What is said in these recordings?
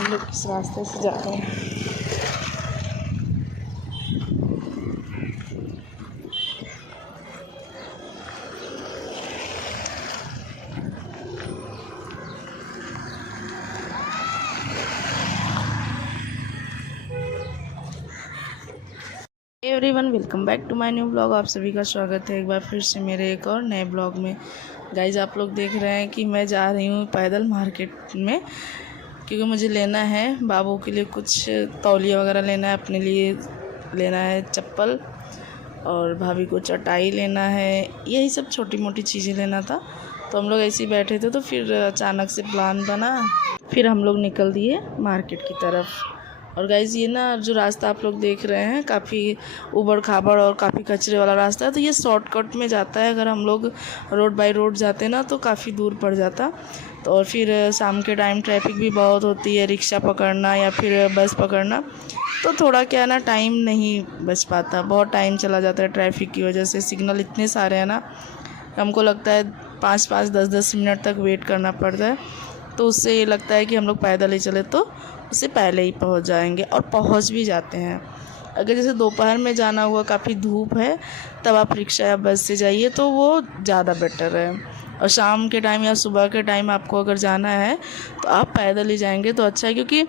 हम लोग किस रास्ते से जा रहे हैं। Everyone welcome back to my new blog. आप सभी का स्वागत है एक बार फिर से मेरे एक और नए ब्लॉग में। गाइज आप लोग देख रहे हैं कि मैं जा रही हूँ पैदल मार्केट में, क्योंकि मुझे लेना है बाबू के लिए कुछ तौलिया वगैरह लेना है, अपने लिए लेना है चप्पल, और भाभी को चटाई लेना है। यही सब छोटी मोटी चीज़ें लेना था। तो हम लोग ऐसे ही बैठे थे तो फिर अचानक से प्लान बना, फिर हम लोग निकल दिए मार्केट की तरफ। और गाइज़ ये ना जो रास्ता आप लोग देख रहे हैं काफ़ी उबड़ खाबड़ और काफ़ी कचरे वाला रास्ता है। तो ये शॉर्टकट में जाता है। अगर हम लोग रोड बाय रोड जाते ना तो काफ़ी दूर पड़ जाता। तो और फिर शाम के टाइम ट्रैफिक भी बहुत होती है, रिक्शा पकड़ना या फिर बस पकड़ना, तो थोड़ा क्या ना टाइम नहीं बच पाता, बहुत टाइम चला जाता है ट्रैफिक की वजह से। सिग्नल इतने सारे हैं ना, हमको लगता है 5-5 10-10 मिनट तक वेट करना पड़ता है। तो उससे ये लगता है कि हम लोग पैदल ही चले तो उससे पहले ही पहुंच जाएंगे, और पहुंच भी जाते हैं। अगर जैसे दोपहर में जाना हुआ, काफ़ी धूप है, तब आप रिक्शा या बस से जाइए तो वो ज़्यादा बेटर है। और शाम के टाइम या सुबह के टाइम आपको अगर जाना है तो आप पैदल ही जाएंगे तो अच्छा है, क्योंकि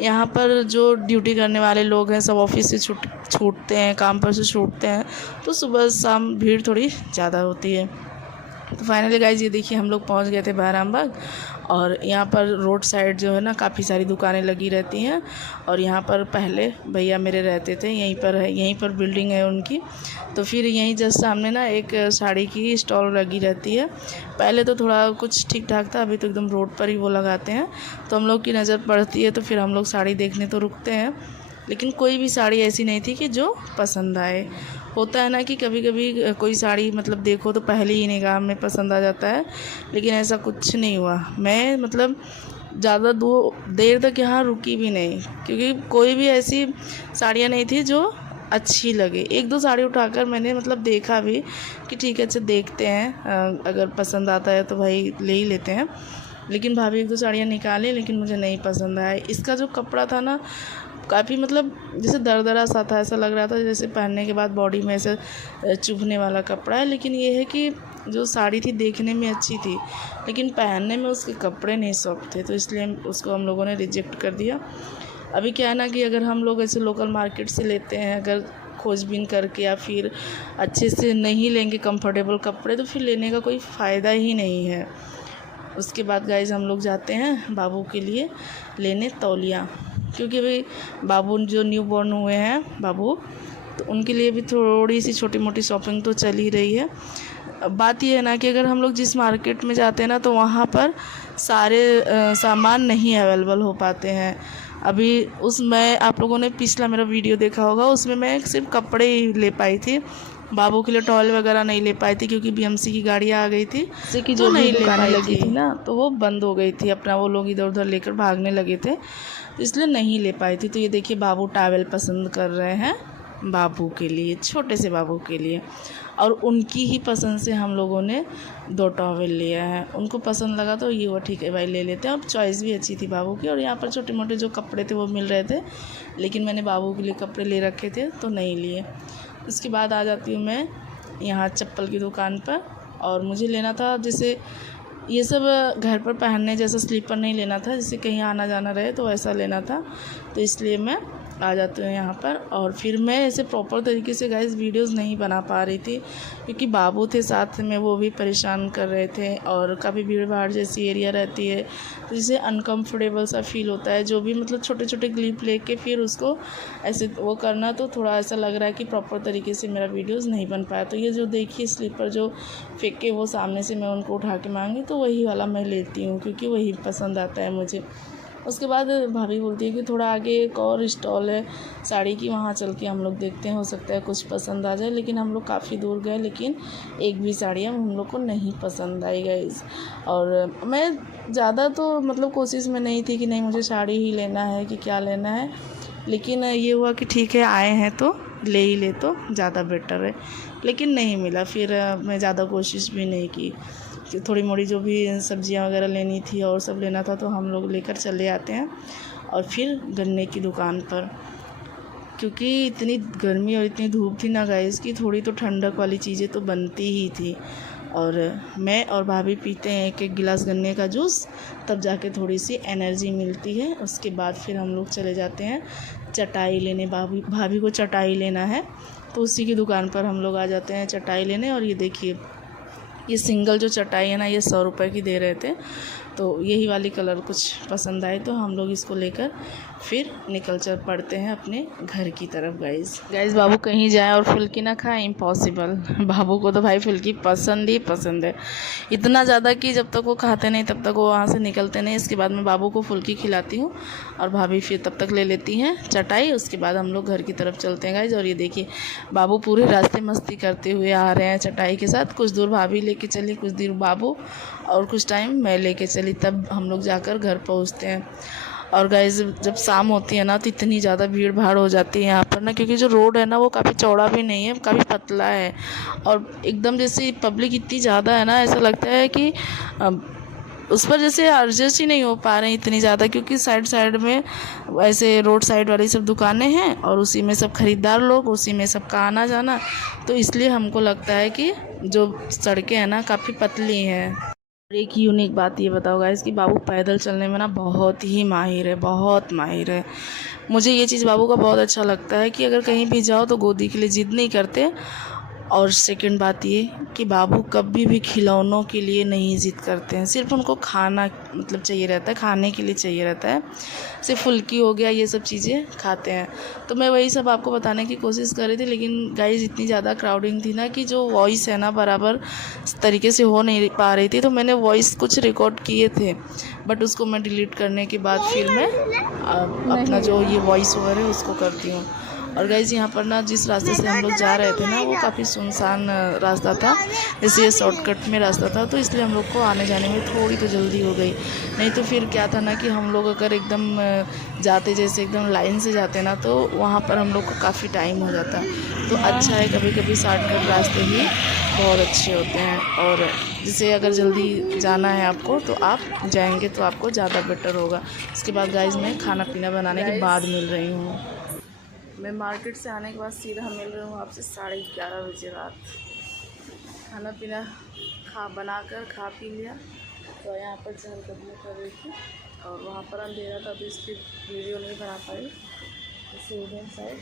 यहाँ पर जो ड्यूटी करने वाले लोग हैं सब ऑफिस से छूटते हैं, काम पर से छूटते हैं, तो सुबह शाम भीड़ थोड़ी ज़्यादा होती है। तो फाइनली गाइज ये देखिए हम लोग पहुँच गए थे बहराम बाग। और यहाँ पर रोड साइड जो है ना काफ़ी सारी दुकानें लगी रहती हैं। और यहाँ पर पहले भैया मेरे रहते थे, यहीं पर है, यहीं पर बिल्डिंग है उनकी। तो फिर यहीं जस्ट सामने ना एक साड़ी की स्टॉल लगी रहती है। पहले तो थोड़ा कुछ ठीक ठाक था, अभी तो एकदम रोड पर ही वो लगाते हैं। तो हम लोग की नज़र पड़ती है तो फिर हम लोग साड़ी देखने तो रुकते हैं, लेकिन कोई भी साड़ी ऐसी नहीं थी कि जो पसंद आए। होता है ना कि कभी कभी कोई साड़ी मतलब देखो तो पहले ही निगाह में पसंद आ जाता है, लेकिन ऐसा कुछ नहीं हुआ। मैं मतलब ज़्यादा देर तक यहाँ रुकी भी नहीं, क्योंकि कोई भी ऐसी साड़ियाँ नहीं थी जो अच्छी लगे। एक दो साड़ी उठाकर मैंने मतलब देखा भी कि ठीक है अच्छा देखते हैं, अगर पसंद आता है तो भाई ले ही लेते हैं। लेकिन भाभी एक दो साड़ियाँ निकाली, लेकिन मुझे नहीं पसंद आया। इसका जो कपड़ा था ना काफ़ी मतलब जैसे दरदरा सा था, ऐसा लग रहा था जैसे पहनने के बाद बॉडी में ऐसे चुभने वाला कपड़ा है। लेकिन ये है कि जो साड़ी थी देखने में अच्छी थी, लेकिन पहनने में उसके कपड़े नहीं सॉफ्ट थे, तो इसलिए उसको हम लोगों ने रिजेक्ट कर दिया। अभी क्या है ना कि अगर हम लोग ऐसे लोकल मार्केट से लेते हैं, अगर खोजबीन करके या फिर अच्छे से नहीं लेंगे कंफर्टेबल कपड़े, तो फिर लेने का कोई फ़ायदा ही नहीं है। उसके बाद गाइज हम लोग जाते हैं बाबू के लिए लेने तौलिया, क्योंकि भाई बाबू जो न्यू बॉर्न हुए हैं बाबू, तो उनके लिए भी थोड़ी सी छोटी मोटी शॉपिंग तो चल ही रही है। अब बात ये है ना कि अगर हम लोग जिस मार्केट में जाते हैं ना तो वहाँ पर सारे सामान नहीं अवेलेबल हो पाते हैं। अभी उसमें आप लोगों ने पिछला मेरा वीडियो देखा होगा, उसमें मैं सिर्फ कपड़े ही ले पाई थी, बाबू के लिए टॉल वगैरह नहीं ले पाई थी, क्योंकि बीएमसी की गाड़ियाँ आ गई थी, जैसे कि जो नहीं ले पाई लगी थी ना, तो वो बंद हो गई थी, अपना वो लोग इधर उधर लेकर भागने लगे थे, तो इसलिए नहीं ले पाई थी। तो ये देखिए बाबू टॉवल पसंद कर रहे हैं बाबू के लिए, छोटे से बाबू के लिए, और उनकी ही पसंद से हम लोगों ने 2 टॉवल लिया है। उनको पसंद लगा तो ये वो ठीक है भाई ले लेते हैं। और चॉइस भी अच्छी थी बाबू की, और यहाँ पर छोटे मोटे जो कपड़े थे वो मिल रहे थे, लेकिन मैंने बाबू के लिए कपड़े ले रखे थे तो नहीं लिए। उसके बाद आ जाती हूँ मैं यहाँ चप्पल की दुकान पर, और मुझे लेना था जैसे ये सब घर पर पहनने जैसा स्लीपर नहीं लेना था, जैसे कहीं आना जाना रहे तो ऐसा लेना था। तो इसलिए मैं आ जाती हूँ यहाँ पर। और फिर मैं ऐसे प्रॉपर तरीके से गाइस वीडियोस नहीं बना पा रही थी, क्योंकि बाबू थे साथ में, वो भी परेशान कर रहे थे, और काफ़ी भीड़ भाड़ जैसी एरिया रहती है, तो जिससे अनकम्फर्टेबल सा फील होता है। जो भी मतलब छोटे छोटे क्लिप लेके फिर उसको ऐसे वो करना, तो थोड़ा ऐसा लग रहा है कि प्रॉपर तरीके से मेरा वीडियोस नहीं बन पाया। तो ये जो देखिए स्लीपर जो फेंक के वो सामने से मैं उनको उठा के मांगी, तो वही वाला मैं लेती हूँ, क्योंकि वही पसंद आता है मुझे। उसके बाद भाभी बोलती है कि थोड़ा आगे एक और स्टॉल है साड़ी की, वहाँ चल के हम लोग देखते हैं, हो सकता है कुछ पसंद आ जाए। लेकिन हम लोग काफ़ी दूर गए, लेकिन एक भी साड़ियाँ हम लोग को नहीं पसंद आई गाइस। और मैं ज़्यादा तो मतलब कोशिश में नहीं थी कि नहीं मुझे साड़ी ही लेना है कि क्या लेना है, लेकिन ये हुआ कि ठीक है आए हैं तो ले ही ले तो ज़्यादा बेटर है। लेकिन नहीं मिला, फिर मैं ज़्यादा कोशिश भी नहीं की। थोड़ी मोड़ी जो भी सब्जियां वगैरह लेनी थी और सब लेना था तो हम लोग लेकर चले आते हैं। और फिर गन्ने की दुकान पर, क्योंकि इतनी गर्मी और इतनी धूप थी ना गाइस कि थोड़ी तो ठंडक वाली चीज़ें तो बनती ही थी। और मैं और भाभी पीते हैं एक एक गिलास गन्ने का जूस, तब जाके थोड़ी सी एनर्जी मिलती है। उसके बाद फिर हम लोग चले जाते हैं चटाई लेने। भाभी को चटाई लेना है तो उसी की दुकान पर हम लोग आ जाते हैं चटाई लेने। और ये देखिए, ये सिंगल जो चटाई है ना, ये 100 रुपये की दे रहे थे। तो यही वाली कलर कुछ पसंद आए तो हम लोग इसको लेकर फिर निकल चल पड़ते हैं अपने घर की तरफ। गाइस बाबू कहीं जाए और फुल्की ना खाए, इम्पॉसिबल। बाबू को तो भाई फुल्की पसंद ही पसंद है, इतना ज़्यादा कि जब तक वो खाते नहीं तब तक वो वहाँ से निकलते नहीं। इसके बाद मैं बाबू को फुल्की खिलाती हूँ और भाभी फिर तब तक ले लेती हैं चटाई। उसके बाद हम लोग घर की तरफ चलते हैं गाइस। और ये देखिए, बाबू पूरे रास्ते मस्ती करते हुए आ रहे हैं चटाई के साथ। कुछ दूर भाभी लेके चली, कुछ दूर बाबू, और कुछ टाइम मैं लेके चली, तब हम लोग जाकर घर पहुँचते हैं। और गाइस जब शाम होती है ना तो इतनी ज़्यादा भीड़ भाड़ हो जाती है यहाँ पर ना, क्योंकि जो रोड है ना वो काफ़ी चौड़ा भी नहीं है, काफ़ी पतला है। और एकदम जैसे पब्लिक इतनी ज़्यादा है ना, ऐसा लगता है कि उस पर जैसे एडजस्ट ही नहीं हो पा रहे हैं इतनी ज़्यादा, क्योंकि साइड साइड में ऐसे रोड साइड वाली सब दुकानें हैं और उसी में सब ख़रीदार लोग, उसी में सबका आना जाना। तो इसलिए हमको लगता है कि जो सड़कें हैं ना काफ़ी पतली हैं। एक यूनिक बात ये बताओ गाइस कि बाबू पैदल चलने में ना बहुत ही माहिर है, बहुत माहिर है। मुझे ये चीज़ बाबू का बहुत अच्छा लगता है कि अगर कहीं भी जाओ तो गोदी के लिए ज़िद नहीं करते। और सेकंड बात ये कि बाबू कभी भी खिलौनों के लिए नहीं ज़िद करते हैं, सिर्फ उनको खाना मतलब चाहिए रहता है, खाने के लिए चाहिए रहता है। सिर्फ फुल्की हो गया, ये सब चीज़ें खाते हैं। तो मैं वही सब आपको बताने की कोशिश कर रही थी, लेकिन गाइस इतनी ज़्यादा क्राउडिंग थी ना कि जो वॉइस है ना बराबर तरीके से हो नहीं पा रही थी। तो मैंने वॉइस कुछ रिकॉर्ड किए थे, बट उसको मैं डिलीट करने के बाद फिर मैं अपना जो ये वॉइस ओवर है उसको करती हूँ। और गाइस यहाँ पर ना जिस रास्ते से हम लोग जा रहे थे ना वो काफ़ी सुनसान रास्ता था, जैसे ये शॉर्टकट में रास्ता था, तो इसलिए हम लोग को आने जाने में थोड़ी तो जल्दी हो गई। नहीं तो फिर क्या था ना कि हम लोग अगर एकदम जाते जैसे एकदम लाइन से जाते ना तो वहाँ पर हम लोग को काफ़ी टाइम हो जाता। तो अच्छा है कभी कभी शॉर्टकट रास्ते भी बहुत अच्छे होते हैं। और जैसे अगर जल्दी जाना है आपको तो आप जाएंगे तो आपको ज़्यादा बेटर होगा। उसके बाद गाइस मैं खाना पीना बनाने के बाद मिल रही हूँ। मैं मार्केट से आने के बाद सीधा मिल रही हूँ आपसे 11:30 बजे रात। खाना पीना बनाकर खा पी लिया, तो यहाँ पर चहलकदमी कर रही थी और वहाँ पर अंधेरा था तो इसकी वीडियो नहीं बना पाई। जैसे उधर साइड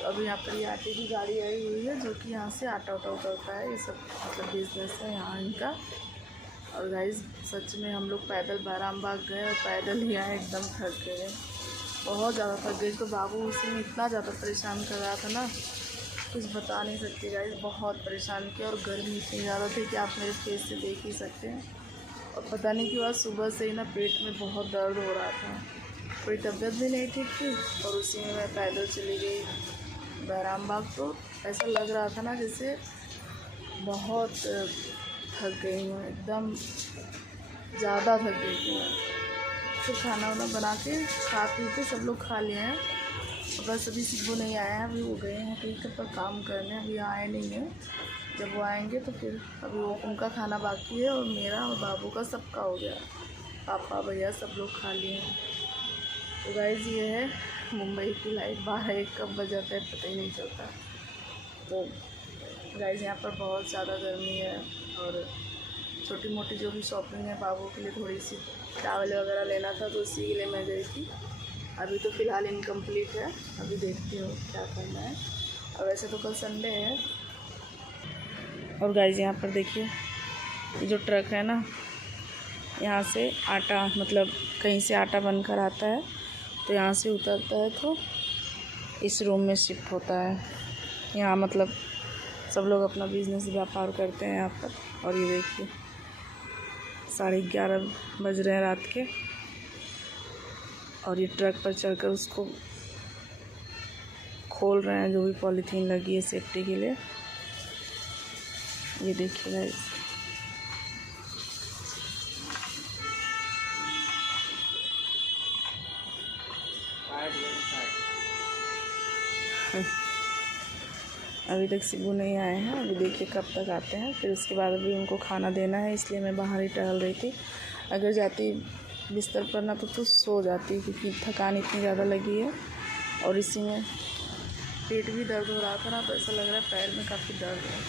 तो अभी यहाँ पर ये आटे की गाड़ी आई हुई है जो कि यहाँ से आटा उटा उतरता है, ये सब मतलब बिजनेस है यहाँ इनका। और गाइस सच में हम लोग पैदल बैराम बाग गए और पैदल ही आए, एकदम थक गए, बहुत ज़्यादा थक गई। तो बाबू उसी में इतना ज़्यादा परेशान कर रहा था ना, कुछ बता नहीं सकती गाइस, बहुत परेशान किया। और गर्मी इतनी ज़्यादा थी कि आप मेरे फेस से देख ही सकते हैं। और पता नहीं क्यों आज सुबह से ही ना पेट में बहुत दर्द हो रहा था, कोई तबीयत भी नहीं ठीक थी। और उसी में मैं पैदल चली गई बैराम बाग, तो ऐसा लग रहा था ना जैसे बहुत थक गई हूँ, एकदम ज़्यादा थक गई थी मैं। फिर खाना वाना बना के खा पी के सब लोग खा लिए हैं, बस अभी सिब्बू नहीं आया है, अभी वो गए हैं कहीं पर काम करने, अभी आए नहीं हैं। जब वो आएंगे तो फिर अभी वो उनका खाना बाकी है और मेरा और बाबू का सबका हो गया, पापा भैया सब लोग खा लिए हैं। तो गाइस ये है मुंबई की लाइफ, 12-1 कब बज जाता है पता ही नहीं चलता। तो गाइस यहाँ पर बहुत ज़्यादा गर्मी है और छोटी मोटी जो भी शॉपिंग है बाबू के लिए, थोड़ी सी टावल वगैरह लेना था तो उसी के लिए मैं गई थी। अभी तो फ़िलहाल इनकम्प्लीट है, अभी देखती हूँ क्या करना है। और वैसे तो कल संडे है। और गाइस यहाँ पर देखिए जो ट्रक है ना, यहाँ से आटा मतलब कहीं से आटा बनकर आता है तो यहाँ से उतरता है तो इस रूम में शिफ्ट होता है। यहाँ मतलब सब लोग अपना बिजनेस व्यापार करते हैं यहाँ पर। और ये देखिए 11:30 बज रहे हैं रात के और ये ट्रक पर चढ़कर उसको खोल रहे हैं, जो भी पॉलीथीन लगी है सेफ्टी के लिए। ये देखिए गाइस, अभी तक सिब्बू नहीं आए हैं, अभी देखिए कब तक आते हैं। फिर उसके बाद अभी उनको खाना देना है, इसलिए मैं बाहर ही टहल रही थी। अगर जाती बिस्तर पर ना तो सो जाती है क्योंकि थकान इतनी ज़्यादा लगी है। और इसी में पेट भी दर्द हो रहा था ना, तो ऐसा लग रहा है पैर में काफ़ी दर्द है।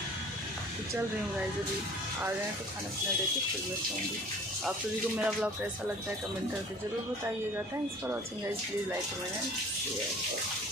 तो चल रही हूँ गाइस, अभी आ गए हैं तो खाना पीना देके फिर मैं सोऊंगी। आप सभी को मेरा ब्लॉग कैसा लगता है कमेंट करके ज़रूर बताइएगा। Thanks for watching guys, please like comment and share.